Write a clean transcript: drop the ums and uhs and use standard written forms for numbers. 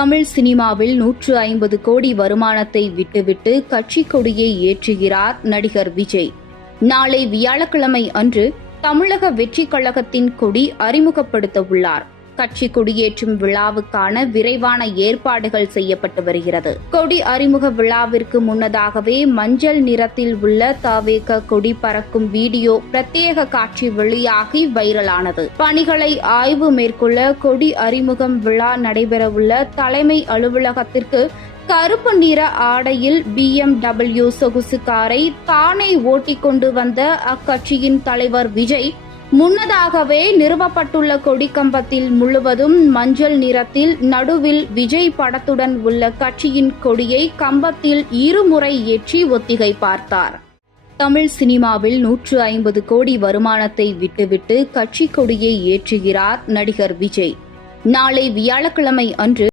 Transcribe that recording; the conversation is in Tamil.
தமிழ் சினிமாவில் 150 கோடி வருமானத்தை விட்டுவிட்டு கட்சி கொடியை ஏற்றுகிறார் நடிகர் விஜய். நாளை வியாழக்கிழமை அன்று தமிழக வெற்றிக் கழகத்தின் கொடி அறிமுகப்படுத்த உள்ளார். கட்சி கொடியேற்றும் விழாவுக்கான விரைவான ஏற்பாடுகள் செய்யப்பட்டு வருகிறது. கொடி அறிமுக விழாவிற்கு முன்னதாகவே மஞ்சள் நிறத்தில் உள்ள தவேக கொடி பறக்கும் வீடியோ பிரத்யேக காட்சி வெளியாகி வைரலானது. பணிகளை ஆய்வு மேற்கொள்ள கொடி அறிமுகம் விழா நடைபெறவுள்ள தலைமை அலுவலகத்திற்கு கருப்பு நிற ஆடையில் BMW சொகுசு காரை தானே ஓட்டிக் கொண்டு வந்த அக்கட்சியின் தலைவர் விஜய் முன்னதாகவே நிறுவப்பட்டுள்ள கொடி கம்பத்தில் முழுவதும் மஞ்சள் நிறத்தில் நடுவில் விஜய் படத்துடன் உள்ள கட்சியின் கொடியை கம்பத்தில் இருமுறை ஏற்றி ஒத்திகை பார்த்தார். தமிழ் சினிமாவில் 150 கோடி வருமானத்தை விட்டுவிட்டு கட்சி கொடியை ஏற்றுகிறார் நடிகர் விஜய். நாளை வியாழக்கிழமை அன்று